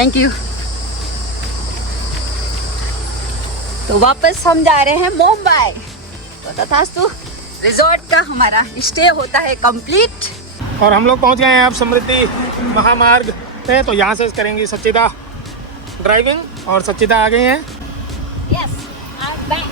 Thank you. तो वापस हम जा रहे हैं मुंबई। तो तथास्तु रिजॉर्ट का हमारा स्टे होता है कंप्लीट। और हम लोग पहुंच गए हैं अब समृद्धि महामार्ग पे। तो यहाँ से करेंगे सच्चिदा ड्राइविंग और सच्चिदा आ गई हैं। Yes, I am back.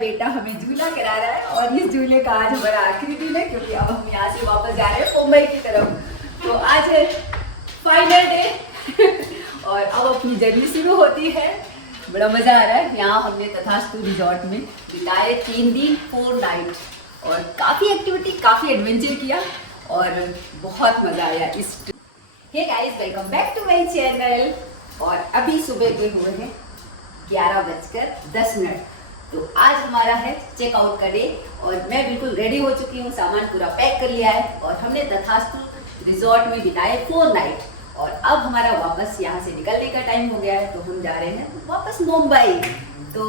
बेटा हमें झूला करा रहा है और इस झूले का आज हमारा आखिरी दिन है, क्योंकि अब हम यहाँ से वापस जा रहे हैं मुंबई की तरफ। तो आज है फाइनल डे और अब अपनी जर्नी शुरू होती है। बड़ा मज़ा आ रहा है। यहाँ हमने तथास्तु रिजॉर्ट में बिताए 3 दिन 4 नाइट और काफ़ी एक्टिविटी, काफ़ी एडवेंचर किया और बहुत मज़ा आया। इस hey guys, welcome back to my channel. और अभी सुबह के हुए हैं 11:10। तो आज हमारा है चेकआउट का डे और मैं बिल्कुल रेडी हो चुकी हूँ, सामान पूरा पैक कर लिया है और हमने तथास्तु रिजॉर्ट में बिताए 4 नाइट और अब हमारा वापस यहाँ से निकलने का टाइम हो गया है। तो हम जा रहे हैं वापस मुंबई। तो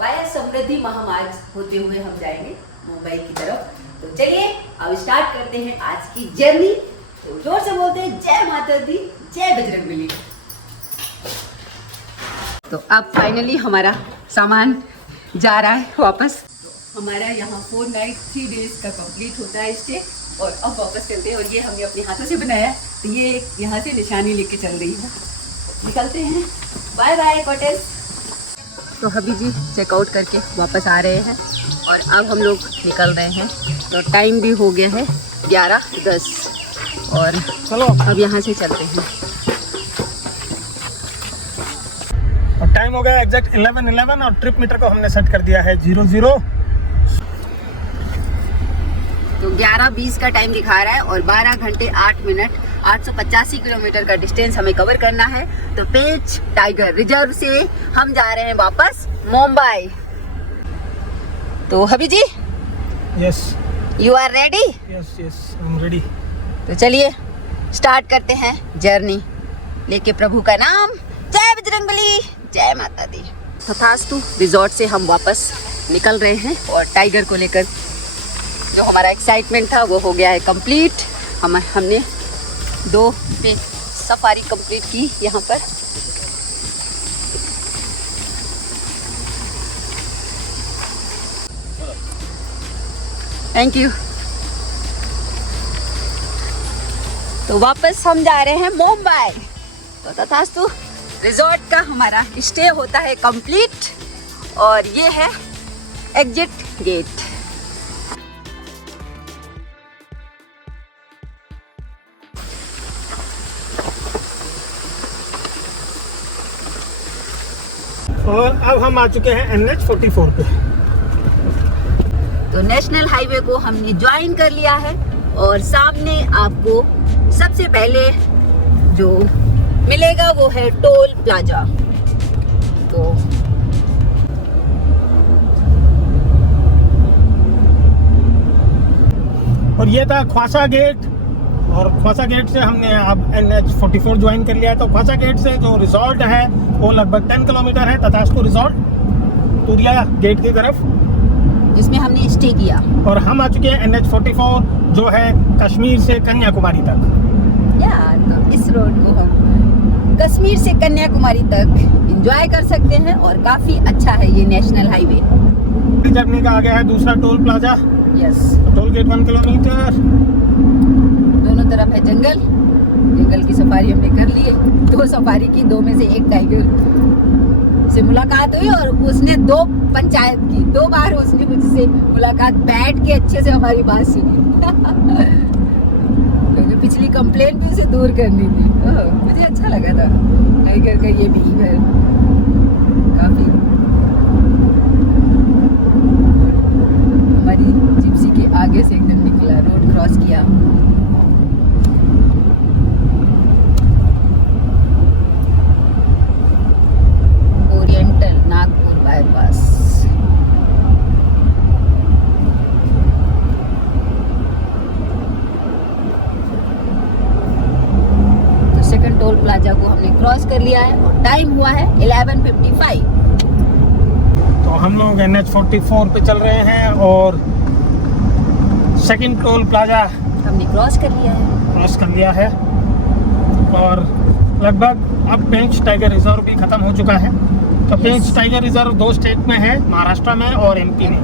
वाया समृद्धि महामार्ग होते हुए हम जाएंगे मुंबई की तरफ। तो चलिए अब स्टार्ट करते हैं आज की जर्नी। तो जोर से बोलते हैं जय माता दी, जय बजरंगबली। तो अब फाइनली हमारा सामान जा रहा है वापस। हमारा यहाँ 4 नाइट 3 डेज का कंप्लीट होता है स्टे और अब वापस चलते हैं। और ये हमने अपने हाथों से बनाया, तो ये यहाँ से निशानी लेके चल रही है। निकलते हैं, बाय बाय कॉटेज। तो अभी जी चेकआउट करके वापस आ रहे हैं और अब हम लोग निकल रहे हैं। तो टाइम भी हो गया है 11:10 और चलो अब यहाँ से चलते हैं। और टाइम हो गया एग्जैक्ट 11:11 और ट्रिप मीटर को हमने सेट कर दिया है 00। तो 11:20 का टाइम दिखा रहा है और 12 घंटे 8 मिनट 885 किलोमीटर का डिस्टेंस हमें कवर करना है। तो पेच टाइगर रिजर्व से हम जा रहे हैं वापस मुंबई। तो hubby ji, yes you are ready? Yes yes, I am ready. तो चलिए स्टार्ट करते हैं जर्नी लेके प्रभु का नाम। जय बजरंगबली, जय माता दी। तथास्तु रिजॉर्ट से हम वापस निकल रहे हैं और टाइगर को लेकर जो हमारा एक्साइटमेंट था वो हो गया है कंप्लीट। हमने 2 पे सफारी कंप्लीट की यहाँ पर। Thank you. तो वापस हम जा रहे हैं मुंबई। तो तथास्तु रिजॉर्ट का हमारा स्टे होता है कंप्लीट और ये है एग्जिट गेट। और अब हम आ चुके हैं NH 44 पे। तो नेशनल हाईवे को हमने ज्वाइन कर लिया है और सामने आपको सबसे पहले जो मिलेगा वो है टोल प्लाजा। तो और ये था ख्वासा गेट और ख्वासा गेट से हमने अब NH 44 ज्वाइन कर लिया है। तो ख्वासा गेट से जो रिजॉर्ट है वो लगभग 10 किलोमीटर है, तथास्तु रिजॉर्ट तुरिया गेट की तरफ, जिसमें हमने स्टे किया। और हम आ चुके हैं NH 44 जो है कश्मीर से कन्याकुमारी तक। तो इस रोड को हम कश्मीर से कन्याकुमारी तक एंजॉय कर सकते हैं और काफी अच्छा है ये नेशनल हाईवे। जर्नी का आ गया है दूसरा toll plaza. Yes, toll gate 1 kilometre. दोनों तरफ है जंगल। जंगल की सफारी हमने कर ली है। 2 सफारी की, 2 में से एक टाइगर से मुलाकात हुई और उसने 2 पंचायत की। 2 बार उसने मुझसे मुलाकात बैठ के अच्छे से हमारी बात सुनी। पिछली कंप्लेंट भी उसे दूर करनी थी। मुझे अच्छा लगा था टाइगर का ये बिहेवियर काफी। हमारी जिप्सी के आगे से एकदम निकला, रोड क्रॉस किया। कर लिया है और टाइम हुआ है 11:55। तो हम लोग NH44 पे चल रहे हैं और सेकंड टोल प्लाजा हमने क्रॉस कर लिया है। क्रॉस कर लिया है और लगभग अब पेंच टाइगर रिजर्व भी खत्म हो चुका है। तो पेंच टाइगर रिजर्व 2 स्टेट में है, महाराष्ट्र में और MP में।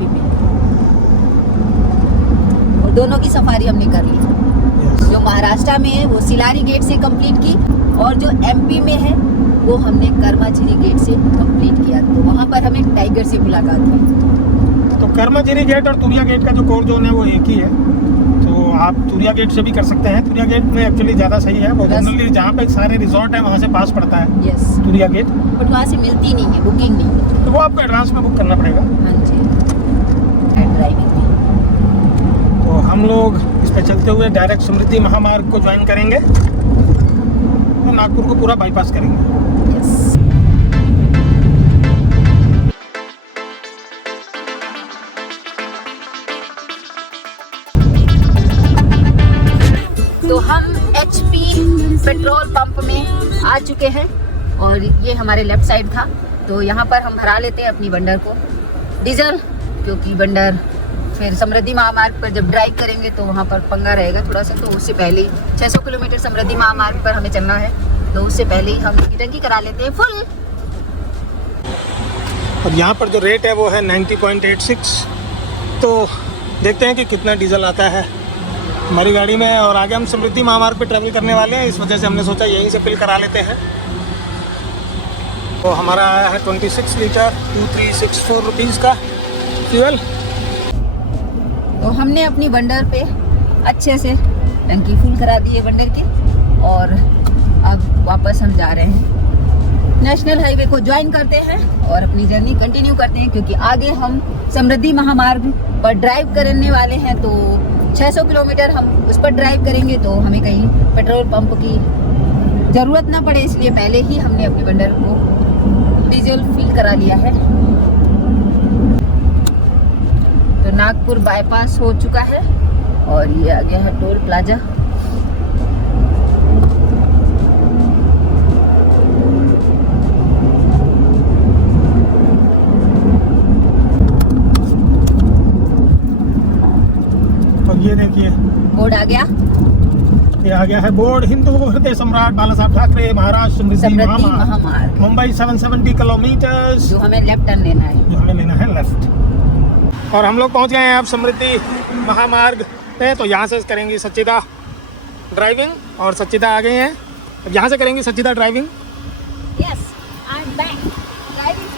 और दोनों की सफारी हमने कर ली। जो महाराष्ट्र में है वो सिलारी गेट से कंप्लीट की और जो MP में है वो हमने कर्माझिरी गेट से कंप्लीट किया। तो वहाँ पर हमें टाइगर से मुलाकात हुई। तो कर्माझिरी गेट और तुरिया गेट का जो कोर जोन है वो एक ही है। तो आप तुरिया गेट से भी कर सकते हैं। तुरिया गेट में एक्चुअली ज़्यादा सही है। वो जनरली जहाँ पे सारे रिजॉर्ट है वहाँ से पास पड़ता है। यस, तुरिया गेट। बट वहाँ से मिलती नहीं है, बुकिंग नहीं है। तो वो आपको एडवांस में बुक करना पड़ेगा। हाँ जी, ड्राइविंग में। तो हम लोग इस पे चलते हुए डायरेक्ट समृद्धि महामार्ग को ज्वाइन करेंगे और नागपुर को पूरा बाईपास करेंगे। यस। तो हम HP पेट्रोल पंप में आ चुके हैं और ये हमारे लेफ्ट साइड था। तो यहाँ पर हम भरा लेते हैं अपनी बंडर को डीजल, क्योंकि बंडर फिर समृद्धि महामार्ग पर जब ड्राइव करेंगे तो वहाँ पर पंगा रहेगा थोड़ा सा। तो उससे पहले ही 600 किलोमीटर समृद्धि महामार्ग पर हमें चलना है, तो उससे पहले ही हम टंकी करा लेते हैं फुल। और यहाँ पर जो रेट है वो है 90.86। तो देखते हैं कि कितना डीजल आता है हमारी गाड़ी में। और आगे हम समृद्धि महामार्ग पे ट्रैवल करने वाले हैं, इस वजह से हमने सोचा यहीं से फिल करा लेते हैं। तो हमारा आया है 26 लीटर 2364 रुपीज़ का फ्यूल। तो हमने अपनी बंडर पे अच्छे से टंकी फुल करा दी है बंडर की और अब वापस हम जा रहे हैं, नेशनल हाईवे को ज्वाइन करते हैं और अपनी जर्नी कंटिन्यू करते हैं, क्योंकि आगे हम समृद्धि महामार्ग पर ड्राइव करने वाले हैं। तो 600 किलोमीटर हम उस पर ड्राइव करेंगे तो हमें कहीं पेट्रोल पंप की ज़रूरत ना पड़े, इसलिए पहले ही हमने अपनी बंडर को डीजल फिल करा लिया है। तो नागपुर बाईपास हो चुका है और ये आ गया है टोल प्लाजा। और ये देखिए बोर्ड आ गया, ये आ गया है बोर्ड, हिंदू हृदय सम्राट बाला साहब ठाकरे महाराष्ट्र समृद्धि महामार्ग, मुंबई 770 किलोमीटर, जो हमें लेफ्ट टर्न लेना है। जो हमें लेना है लेफ्ट। और हम लोग पहुंच गए हैं अब समृद्धि महामार्ग पे। तो यहाँ से करेंगे सच्चिदा ड्राइविंग और सच्चिदा आ गए हैं। अब यहाँ से करेंगे Sachida driving. Yes, I am back driving.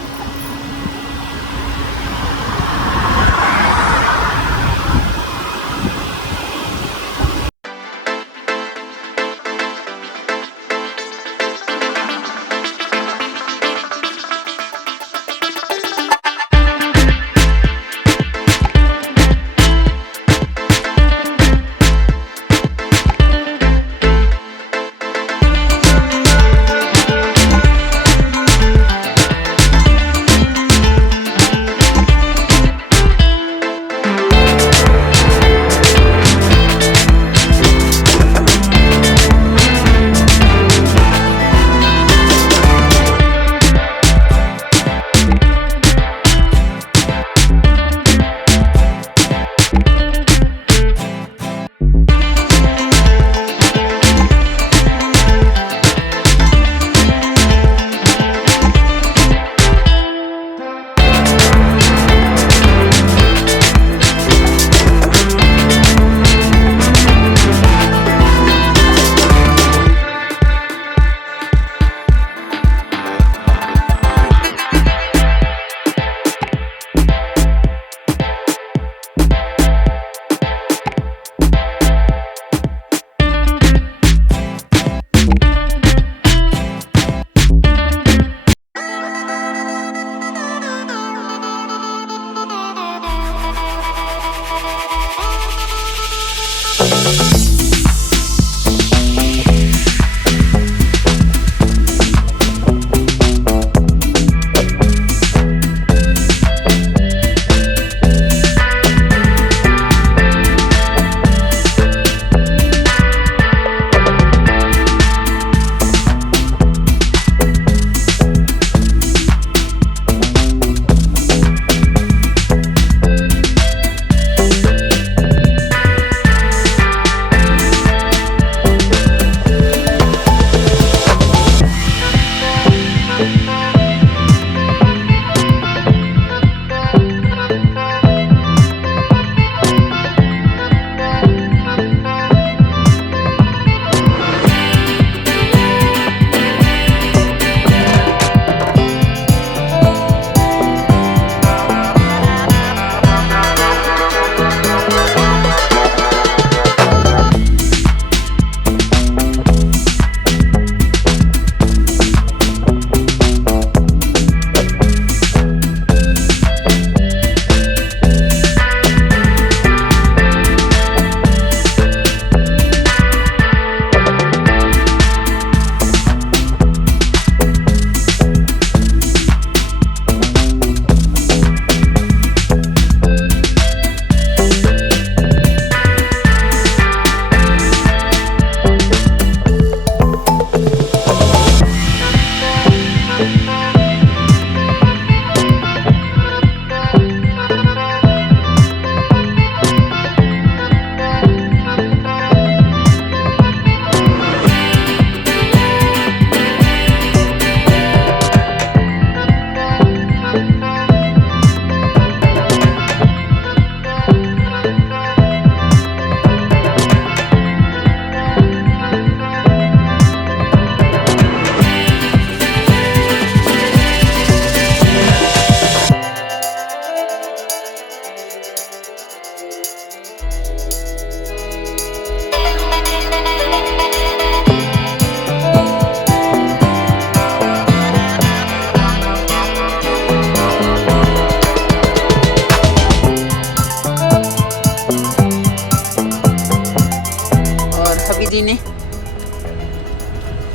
दीदी ने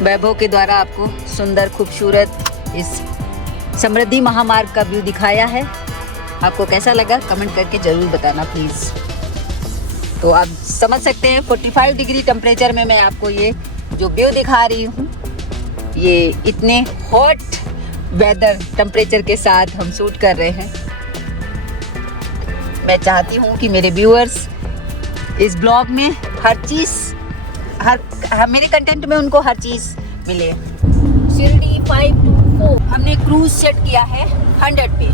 वैभव के द्वारा आपको सुंदर खूबसूरत इस समृद्धि महामार्ग का व्यू दिखाया है। आपको कैसा लगा कमेंट करके ज़रूर बताना प्लीज़। तो आप समझ सकते हैं 45 डिग्री टेम्परेचर में मैं आपको ये जो व्यू दिखा रही हूँ, ये इतने हॉट वेदर टेम्परेचर के साथ हम शूट कर रहे हैं। मैं चाहती हूँ कि मेरे व्यूअर्स इस ब्लॉग में हर चीज़ मेरे कंटेंट में उनको हर चीज़ मिले। शिरडी 524 हमने क्रूज सेट किया है 100 पे,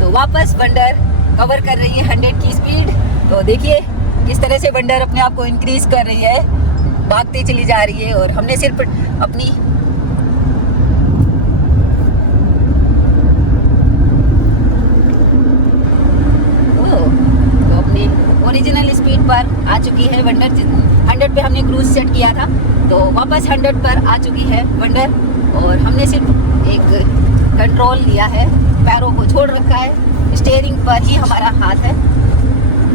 तो वापस वंडर कवर कर रही है 100 की स्पीड। तो देखिए किस तरह से वंडर अपने आप को इंक्रीज कर रही है, भागती चली जा रही है। और हमने सिर्फ अपनी ओरिजिनल स्पीड पर आ चुकी है वंडर। 100 पे हमने क्रूज सेट किया था, तो वापस 100 पर आ चुकी है वंडर। और हमने सिर्फ एक कंट्रोल लिया है, पैरों को छोड़ रखा है, स्टीयरिंग पर ही हमारा हाथ है।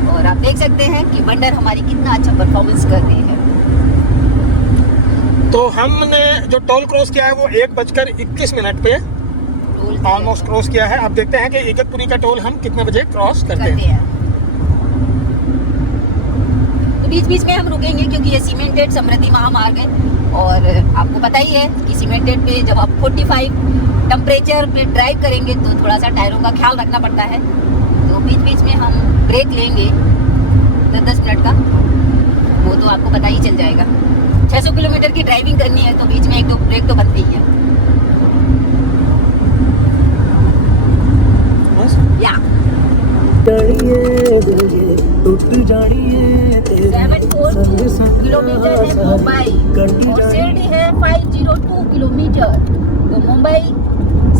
और आप देख सकते हैं कि वंडर हमारी कितना अच्छा परफॉर्मेंस कर रही है। तो हमने जो टोल क्रॉस किया है वो 1:21 पे ऑलमोस्ट क्रॉस किया है। अब देखते हैं कि इगतपुरी का टोल हम कितने बजे क्रॉस करते हैं। तो बीच बीच में हम रुकेंगे क्योंकि ये सीमेंटेड समृद्धि महामार्ग है। और आपको पता ही है कि सीमेंटेड पे जब आप 45 टेम्परेचर पे ड्राइव करेंगे तो थोड़ा सा टायरों का ख्याल रखना पड़ता है। तो बीच बीच में हम ब्रेक लेंगे 10 मिनट का, वो तो आपको पता ही चल जाएगा। 600 किलोमीटर की ड्राइविंग करनी है तो बीच में एक दो ब्रेक तो बनती ही है। या 742 किलोमीटर है मुंबई और शिरडी है 502 किलोमीटर। तो मुंबई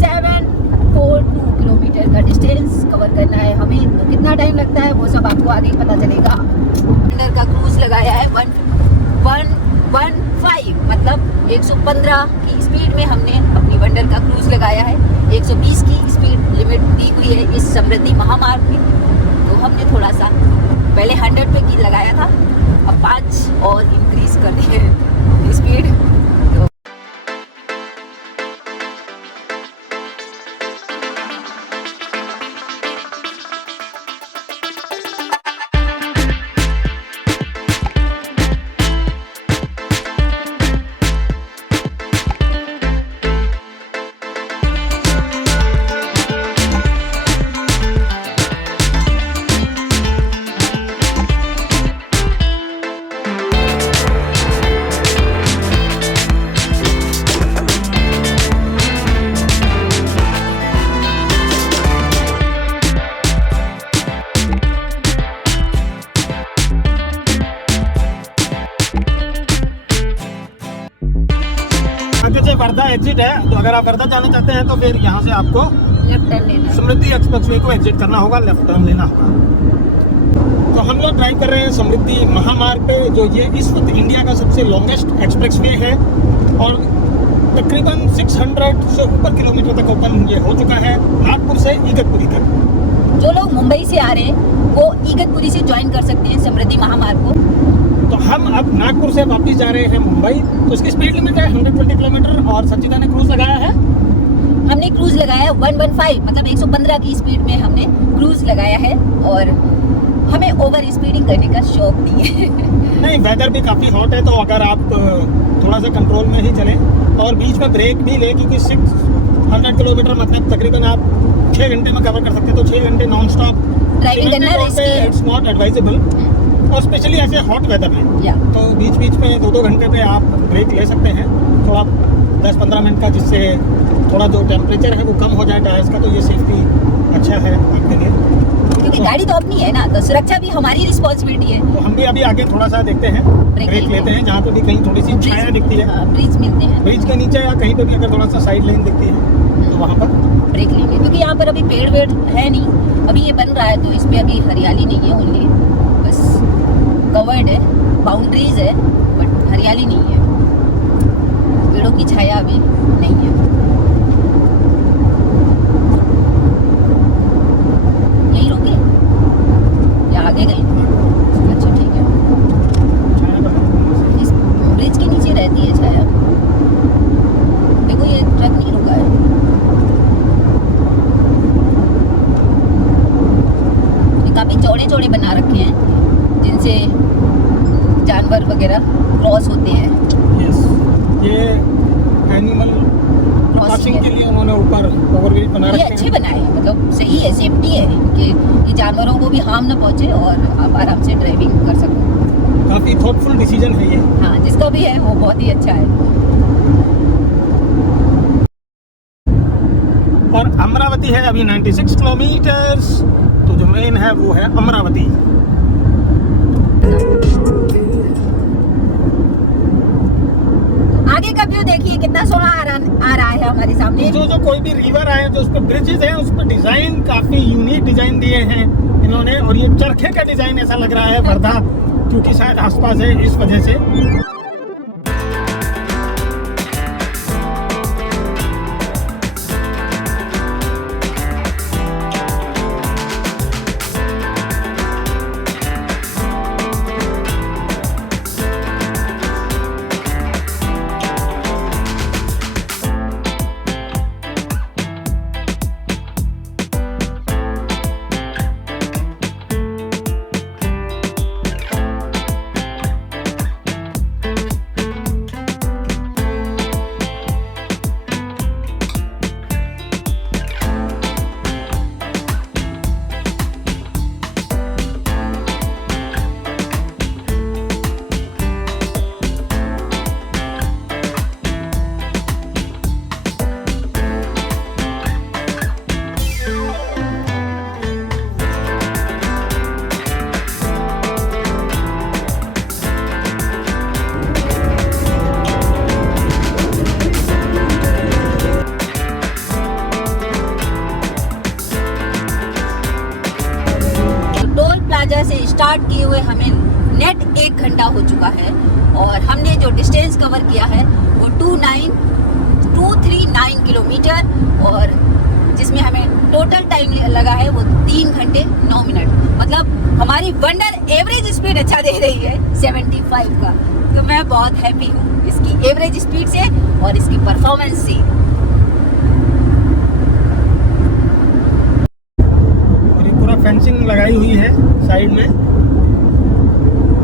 742 किलोमीटर का डिस्टेंस कवर करना है हमें। तो कितना टाइम लगता है वो सब आपको आगे ही पता चलेगा। वंडर का क्रूज लगाया है 115 मतलब 115 की स्पीड में हमने अपनी वंडर का क्रूज लगाया है। 120 की स्पीड लिमिट दी हुई है इस समृद्धि महामार्ग में। तो हमने थोड़ा सा पहले 100 पे की लगाया था, अब 5 और इंक्रीज कर दी है स्पीड। वर्धा एग्जिट है, तो अगर आप वर्धा जाना चाहते हैं तो फिर यहाँ से आपको लेफ्ट टर्न लेना, समृद्धि एक्सप्रेसवे को एग्जिट करना होगा, लेफ्ट टर्न लेना होगा। तो हम लोग ड्राइव कर रहे हैं समृद्धि महामार्ग पे, जो ये इस वक्त इंडिया का सबसे लॉन्गेस्ट एक्सप्रेसवे है और तकरीबन 600 से ऊपर किलोमीटर तक ओपन ये हो चुका है, नागपुर से इगतपुरी तक। जो लोग मुंबई से आ रहे हैं वो इगतपुरी से ज्वाइन कर सकते हैं समृद्धि महामार्ग को। तो हम अब नागपुर से वापस जा रहे हैं मुंबई। तो इसकी स्पीड लिमिट है 120 किलोमीटर और सचिता ने क्रूज लगाया है, हमने क्रूज लगाया 115 मतलब 115 की स्पीड में हमने क्रूज लगाया है। और हमें ओवर स्पीडिंग करने का शौक नहीं है। नहीं, वेदर भी काफ़ी हॉट है, तो अगर आप थोड़ा सा कंट्रोल में ही चलें और बीच में ब्रेक भी लें, क्योंकि 600 किलोमीटर मतलब तकरीबन आप 6 घंटे में कवर कर सकते हैं। तो 6 घंटे नॉन स्टॉप ड्राइविंग करना रिस्की है, इट्स नॉट एडवाइजेबल, और स्पेशली ऐसे हॉट वेदर में। तो बीच बीच में 2-2 घंटे पे आप ब्रेक ले सकते हैं, थोड़ा 10-15 मिनट का, जिससे थोड़ा जो टेम्परेचर है वो कम हो जाए टायर्स का। तो ये सेफ्टी अच्छा है आपके लिए, क्योंकि गाड़ी तो अपनी है ना, तो सुरक्षा भी हमारी रिस्पॉन्सिबिलिटी है। तो हम भी अभी आगे थोड़ा सा देखते हैं, ब्रेक लेते हैं जहाँ पे भी कहीं थोड़ी सी छाया दिखती है, ब्रिज मिलते हैं, ब्रिज के नीचे या कहीं पे भी अगर थोड़ा सा साइड लाइन दिखती है तो वहाँ पर ब्रेक लेंगे। क्योंकि यहाँ पर अभी पेड़ वेड़ है नहीं, अभी ये बन रहा है तो इसमें अभी हरियाली नहीं है, ओनली बस कवर्ड है, बाउंड्रीज है, बट हरियाली नहीं है, पेड़ों की छाया अभी नहीं है। यहीं रुके या आगे गए? अच्छा ठीक है, इस चौड़े चौड़े बना रखे हैं जिनसे जानवर वगैरह क्रॉस होते हैं। यस, ये एनिमल क्रॉसिंग के लिए उन्होंने ऊपर ओवरब्रिज बना ये रखे अच्छे हैं। बनाए हैं, मतलब सही है, सेफ्टी है कि जानवरों को भी हार्म ना पहुंचे और आप आराम से ड्राइविंग कर सको। काफी थॉटफुल डिसीजन है ये। हाँ, जिसका भी है वो बहुत ही अच्छा है। और अमरावती है अभी 96 किलोमीटर्स, तो जो मेन है वो है अमरावती। आगे का व्यू देखिए कितना सोना आ रहा है हमारे सामने। जो कोई भी रिवर आए जो उस पर ब्रिजेस है, उस पर डिजाइन काफी यूनिक डिजाइन दिए हैं इन्होंने। और ये चरखे का डिजाइन ऐसा लग रहा है वर्धा, क्योंकि शायद आसपास है इस वजह से। से स्टार्ट किए हुए हमें नेट 1 घंटा हो चुका है और हमने जो डिस्टेंस कवर किया है वो 239 किलोमीटर, और जिसमें हमें टोटल टाइम लगा है वो 3 घंटे 9 मिनट। मतलब हमारी वंडर एवरेज स्पीड अच्छा दे रही है 75 का, तो मैं बहुत हैप्पी हूँ इसकी एवरेज स्पीड से और इसकी परफॉर्मेंस से। फेंसिंग लगाई हुई है साइड में,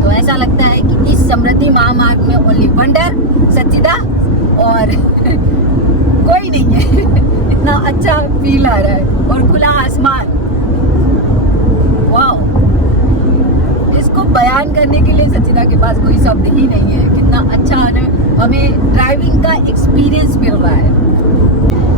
तो ऐसा लगता है कि इस समृद्धि महामार्ग में ओनली वंडर, सच्चिदा और कोई नहीं है। इतना अच्छा फील आ रहा है और खुला आसमान, वाओ। इसको बयान करने के लिए सच्चिदा के पास कोई शब्द ही नहीं है, कितना अच्छा हमें ड्राइविंग का एक्सपीरियंस मिल रहा है।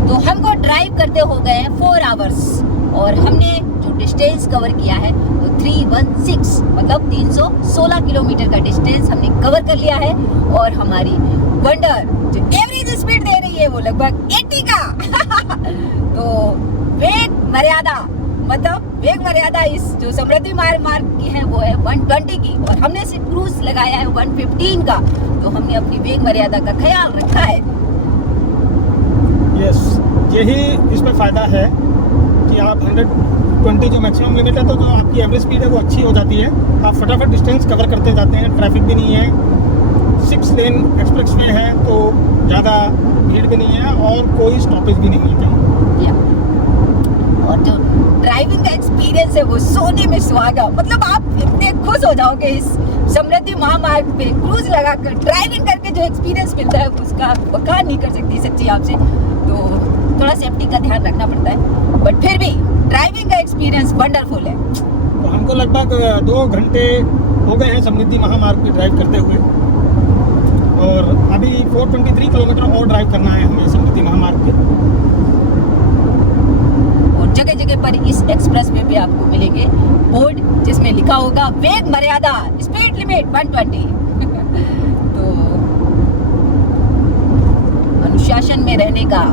तो हमको ड्राइव करते हो गए 4 आवर्स और हमने जो डिस्टेंस कवर किया है वो 316 मतलब 316 किलोमीटर का डिस्टेंस हमने कवर कर लिया है। और हमारी वंडर जो एवरेज स्पीड दे रही है वो लगभग 80 का। तो वेग मर्यादा इस जो समृद्धि मार्ग की है वो है 120 की, और हमने सिर्फ क्रूज लगाया है 115 का, तो हमने अपनी वेग मर्यादा का ख्याल रखा है। यस, यही इसमें फायदा है कि आप 120 जो मैक्सिमम लिमिट है, तो जो आपकी एवरेज स्पीड है वो अच्छी हो जाती है। आप फटाफट डिस्टेंस कवर करते जाते हैं, ट्रैफिक भी नहीं है, 6 लेन एक्सप्रेस वे है, तो ज़्यादा भीड़ भी नहीं है और कोई स्टॉपेज भी नहीं है कहीं। और जो ड्राइविंग का एक्सपीरियंस है वो सोने में सुहागा। मतलब आप इतने खुश हो जाओगे इस समृद्धि महामार्ग पे क्रूज लगाकर ड्राइविंग करके, जो एक्सपीरियंस मिलता है उसका बयान नहीं कर सकती सच्ची आपसे। तो थोड़ा सेफ्टी का ध्यान रखना पड़ता है, बट फिर भी ड्राइविंग का एक्सपीरियंस वंडरफुल है। तो हमको लगभग 2 घंटे हो गए हैं समृद्धि महामार्ग पे ड्राइव करते हुए, और अभी 423 किलोमीटर और ड्राइव करना है हमें समृद्धि महामार्ग पे। और जगह जगह पर इस एक्सप्रेस वे पे आपको मिलेंगे बोर्ड जिसमें लिखा होगा वेग मर्यादा, स्पीड लिमिट 120। तो अनुशासन में रहने का।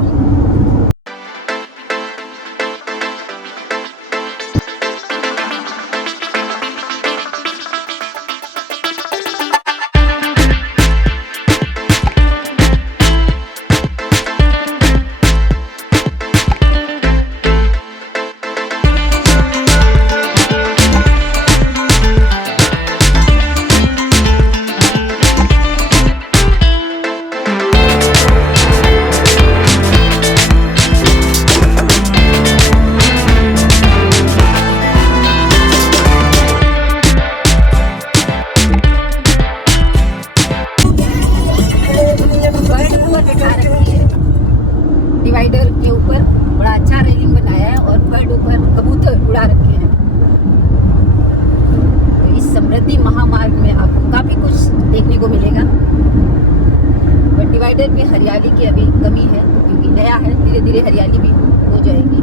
बॉर्डर पे हरियाली की अभी कमी है क्योंकि नया है, धीरे धीरे हरियाली भी हो जाएगी।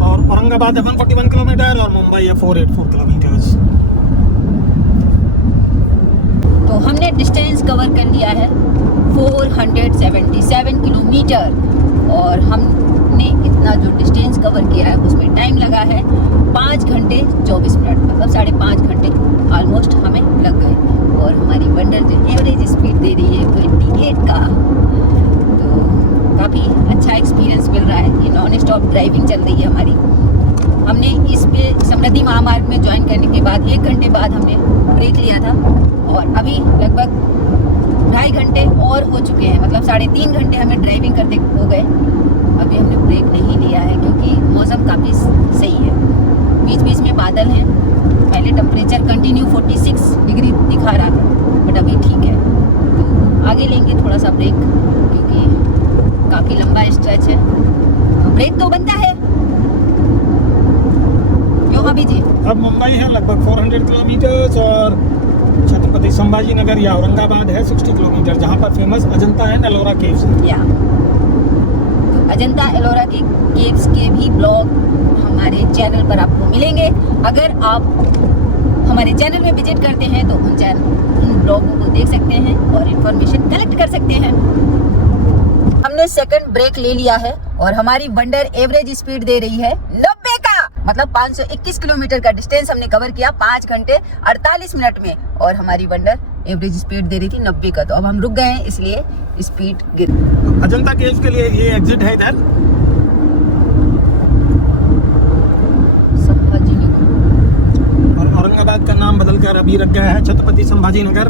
और औरंगाबाद है 141 किलोमीटर और मुंबई है 484 किलोमीटर्स। तो हमने डिस्टेंस कवर कर लिया है 477 किलोमीटर और हमने इतना जो डिस्टेंस कवर किया है उसमें टाइम लगा है 5 घंटे 24 मिनट, मतलब 5.5 घंटे ऑलमोस्ट हमें लग गए। और हमारी वंडर जो एवरेज स्पीड दे रही है 28 का, तो काफ़ी अच्छा एक्सपीरियंस मिल रहा है। ये नॉन स्टॉप ड्राइविंग चल रही है हमारी। हमने इस पे समृद्धि महामार्ग में ज्वाइन करने के बाद 1 घंटे बाद हमने ब्रेक लिया था और अभी लगभग 2.5 घंटे और हो चुके हैं, मतलब 3.5 घंटे हमें ड्राइविंग करते हो गए। अभी हमने ब्रेक नहीं लिया है क्योंकि मौसम काफ़ी सही है, बीच बीच में बादल हैं। पहले टेम्परेचर कंटिन्यू 46 डिग्री दिखा रहा था, बट अभी ठीक है। तो आगे लेंगे थोड़ा सा ब्रेक क्योंकि काफ़ी लंबा स्ट्रेच है, तो ब्रेक तो बनता है। क्यों भाभी जी? अब मुंबई है लगभग 400 किलोमीटर्स और छत्रपति संभाजी नगर या औरंगाबाद है 60 किलोमीटर, जहाँ पर famous Ajanta and Ellora caves है। या तो अजंता एलोरा के केव्स के भी ब्लॉग हमारे चैनल पर आपको मिलेंगे। अगर आप हमारे चैनल में विजिट करते हैं तो उन ब्लॉगों को देख सकते हैं और इन्फॉर्मेशन कलेक्ट कर सकते हैं। हमने सेकंड ब्रेक ले लिया है और हमारी वंडर एवरेज स्पीड दे रही है 90 का, मतलब 521 किलोमीटर का डिस्टेंस हमने कवर किया 5 घंटे 48 मिनट में और हमारी वंडर एवरेज स्पीड दे रही थी 90 का। तो अब हम रुक गए हैं, इसलिए स्पीड गिर। अजंता केव्स के लिए ये एग्जिट है इधर। संभाजी नगर और औरंगाबाद का नाम बदलकर अभी रख गया है छत्रपति संभाजी नगर।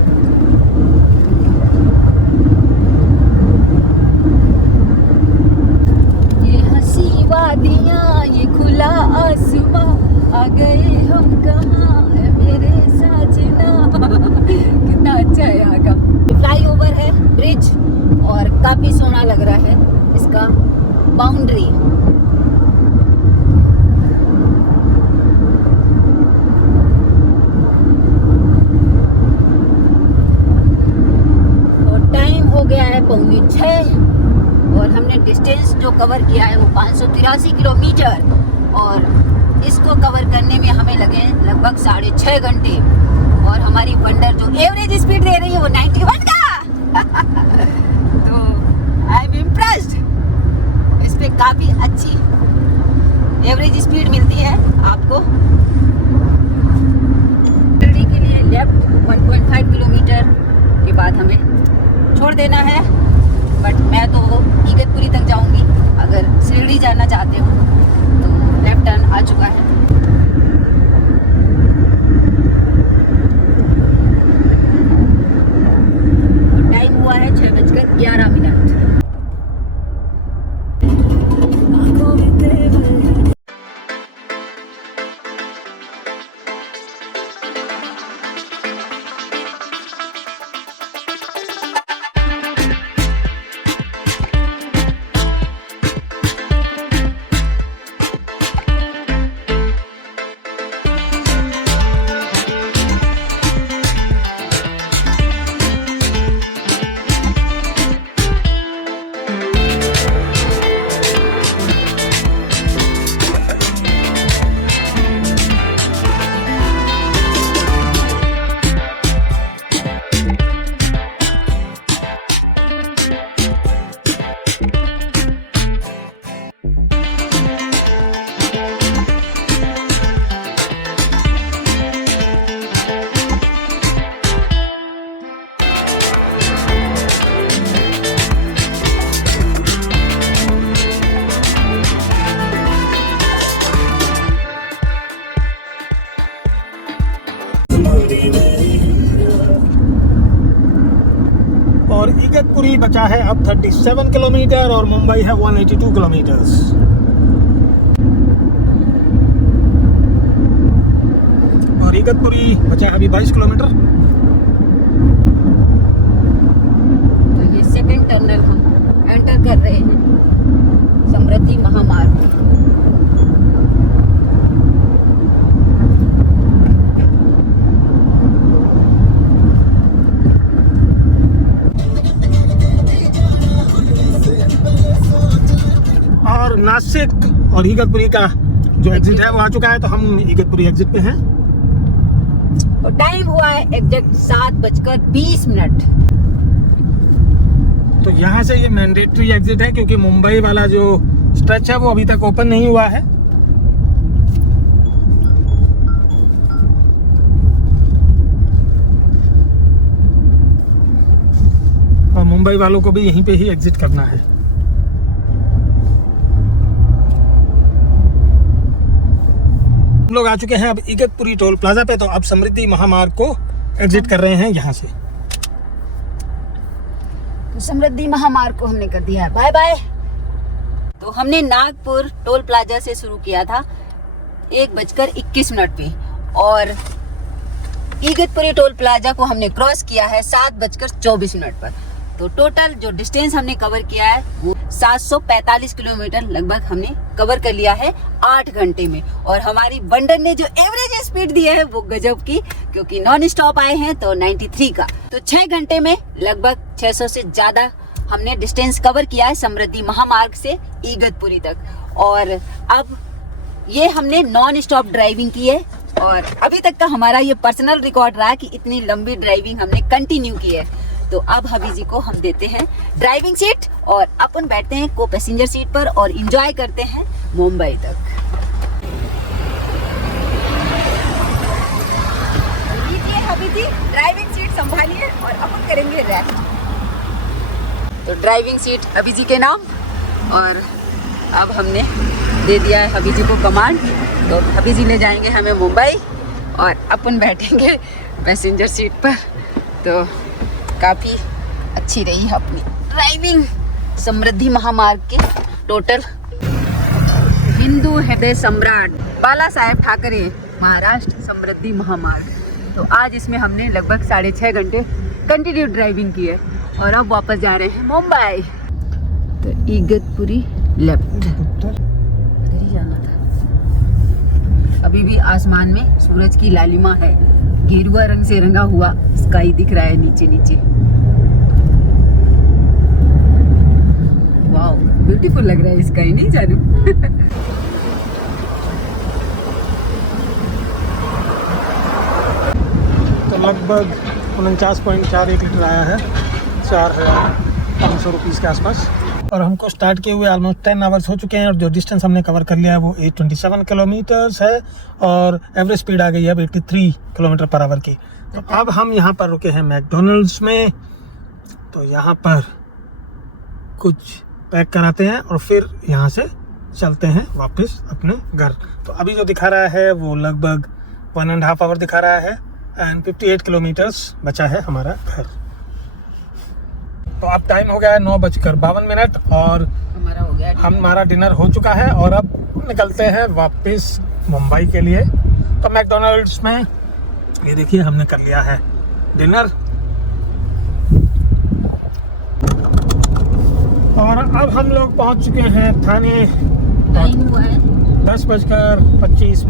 ये हंसी वादियाँ, ये खुला आसमां, आ गए हम कहाँ है मेरे साजना। कितना अच्छा है यहाँ का। फ्लाईओवर है, ब्रिज, और काफी सोना लग रहा है इसका बाउंड्री। और टाइम हो गया है 5:45 और हमने डिस्टेंस जो कवर किया है वो 583 किलोमीटर और इसको कवर करने में हमें लगे लगभग 6.5 घंटे। और हमारी वंडर जो एवरेज स्पीड दे रही है वो 91 का। तो आई एम इम्प्रेस्ड। इस पे काफ़ी अच्छी एवरेज स्पीड मिलती है आपको। शिरडी के लिए लेफ्ट 1.5 किलोमीटर के बाद हमें छोड़ देना है, बट मैं तो इगतपुरी तक जाऊंगी। अगर शिरडी जाना चाहते हो तो लेफ्ट टर्न आ चुका है। टाइम हुआ है 6:11। और इगतपुरी बचा है अब 37 किलोमीटर और मुंबई है 182 किलोमीटर्स। और इगतपुरी बचा है अभी 22 किलोमीटर। तो ये सेकंड टनल हम एंटर कर रहे हैं, समृद्धि महामार्ग। नासिक और इगतपुरी का जो एग्जिट है वो आ चुका है, तो हम इगतपुरी एग्जिट पे हैं। और टाइम हुआ है एग्जैक्ट 7:20। तो यहाँ से ये मैंडेटरी एग्जिट है, क्योंकि मुंबई वाला जो स्ट्रेच है वो अभी तक ओपन नहीं हुआ है। और मुंबई वालों को भी यहीं पे ही एग्जिट करना है। हम लोग आ चुके हैं अब इगतपुरी टोल प्लाजा पे, तो अब समृद्धि महामार्ग को एग्जिट कर रहे हैं यहाँ से। तो समृद्धि महामार्ग को हमने कर दिया है बाय बाय। तो हमने नागपुर टोल प्लाजा से शुरू किया था 1:21 पे, और इगतपुरी टोल प्लाजा को हमने क्रॉस किया है 7:24 पर। तो टोटल जो डिस्टेंस हमने कवर किया है वो 745 किलोमीटर लगभग हमने कवर कर लिया है 8 घंटे में। और हमारी बंडर ने जो एवरेज स्पीड दी है वो गजब की, क्योंकि नॉन स्टॉप आए हैं तो 93 का। तो 6 घंटे में लगभग 600 से ज्यादा हमने डिस्टेंस कवर किया है समृद्धि महामार्ग से इगतपुरी तक। और अब ये हमने नॉन स्टॉप ड्राइविंग की है, और अभी तक का हमारा ये पर्सनल रिकॉर्ड रहा कि इतनी लंबी ड्राइविंग हमने कंटिन्यू की है। तो अब हबी जी को हम देते हैं ड्राइविंग सीट, और अपन बैठते हैं को पैसेंजर सीट पर और एंजॉय करते हैं मुंबई तक। लीजिए हबी जी, ड्राइविंग सीट संभालिए और अपन करेंगे रेस्ट। तो ड्राइविंग सीट हबी जी के नाम, और अब हमने दे दिया है हबी जी को कमांड। तो हबी जी ले जाएंगे हमें मुंबई और अपन बैठेंगे पैसेंजर सीट पर। तो काफ़ी अच्छी रही है अपनी ड्राइविंग समृद्धि महामार्ग के। टोटल हिंदू हृदय सम्राट बाला साहेब ठाकरे महाराष्ट्र समृद्धि महामार्ग। तो आज इसमें हमने लगभग 6.5 घंटे कंटिन्यू ड्राइविंग की है, और अब वापस जा रहे हैं मुंबई। तो इगतपुरी लेफ्ट इधर ही जाना था। अभी भी आसमान में सूरज की लालिमा है, गेरुआ रंग से रंगा हुआ स्काई दिख रहा है नीचे नीचे। वाओ, ब्यूटीफुल लग रहा है स्काई, नहीं जानू। तो लगभग 49.41 लीटर आया है, 4,500 रुपीज़ के आसपास। और हमको स्टार्ट किए हुए ऑलमोस्ट 10 आवर्स हो चुके हैं, और जो डिस्टेंस हमने कवर कर लिया है वो 827 किलोमीटर्स है, और एवरेज स्पीड आ गई है अब 83 किलोमीटर पर आवर की। तो अब हम यहाँ पर रुके हैं मैकडोनल्ड्स में, तो यहाँ पर कुछ पैक कराते हैं और फिर यहाँ से चलते हैं वापस अपने घर। तो अभी जो दिखा रहा है वो लगभग 1.5 आवर दिखा रहा है, एंड 58 किलोमीटर्स बचा है हमारा घर। तो अब टाइम हो गया है 9:52, और हमारा डिनर हो चुका है, और अब निकलते हैं वापस मुंबई के लिए। तो मैकडोनल्ड्स में ये देखिए हमने कर लिया है डिनर, और अब हम लोग पहुंच चुके हैं थाने। टाइम हुआ है 10:25।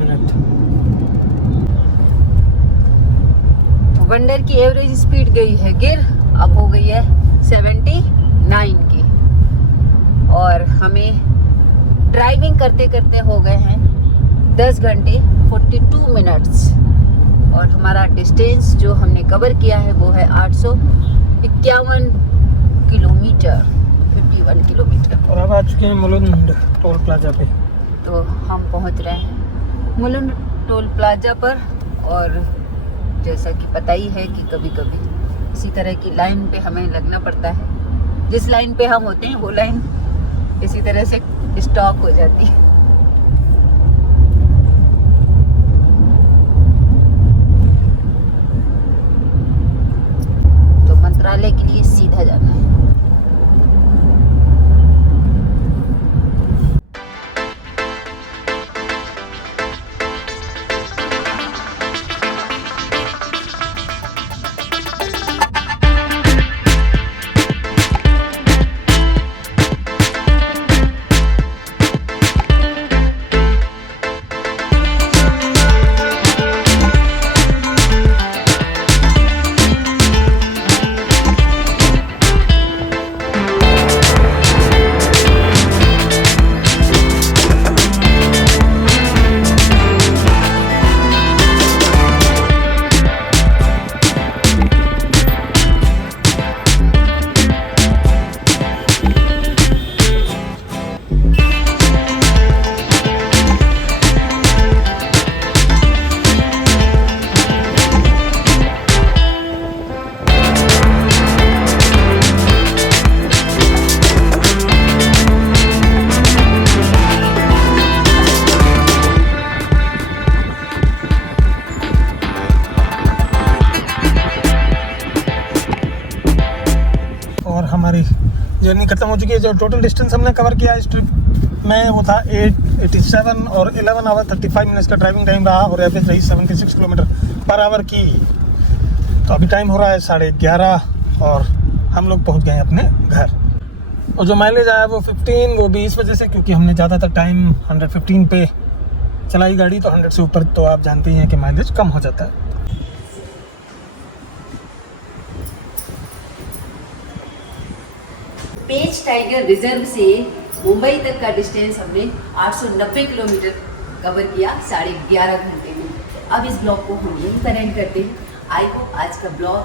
वंडर की एवरेज स्पीड गई है गिर, अब हो गई है 79 की। और हमें ड्राइविंग करते करते हो गए हैं 10 घंटे 42 मिनट्स, और हमारा डिस्टेंस जो हमने कवर किया है वो है 851 किलोमीटर, 51 किलोमीटर। और अब आ चुके हैं मुलुंड टोल प्लाजा पे। तो हम पहुंच रहे हैं मुलुंड टोल प्लाजा पर, और जैसा कि पता ही है कि कभी कभी इसी तरह की लाइन पे हमें लगना पड़ता है। जिस लाइन पे हम होते हैं वो लाइन इसी तरह से स्टॉप हो जाती है। तो मंत्रालय के लिए सीधा जाना है। जर्नी खत्म हो चुकी है। जो टोटल डिस्टेंस हमने कवर किया इस ट्रिप में वो था 887 और 11 आवर 35 मिनट्स का ड्राइविंग टाइम रहा और एवरेज रही 76 किलोमीटर पर आवर की। तो अभी टाइम हो रहा है 11:30 और हम लोग पहुंच गए अपने घर। और जो माइलेज आया वो 15, वो भी इस वजह से क्योंकि हमने ज़्यादातर टाइम 115 पे चलाई गाड़ी, तो 100 से ऊपर तो आप जानते ही हैं कि माइलेज कम हो जाता है। पेंच टाइगर रिजर्व से मुंबई तक का डिस्टेंस हमने 890 किलोमीटर कवर किया 11.5 घंटे में। अब इस ब्लॉग को हम यहीं पर एंड करते हैं। आई होप आज का ब्लॉग,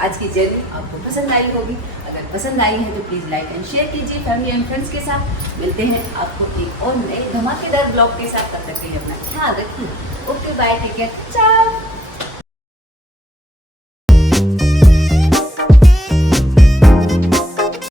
आज की जर्नी आपको पसंद आई होगी। अगर पसंद आई है तो प्लीज़ लाइक एंड शेयर कीजिए फैमिली एंड फ्रेंड्स के साथ। मिलते हैं आपको एक और नए धमाकेदार ब्लॉग के साथ। तब तक के लिए अपना ख्याल रखिए। ओके बाय, टेक केयर, चाओ।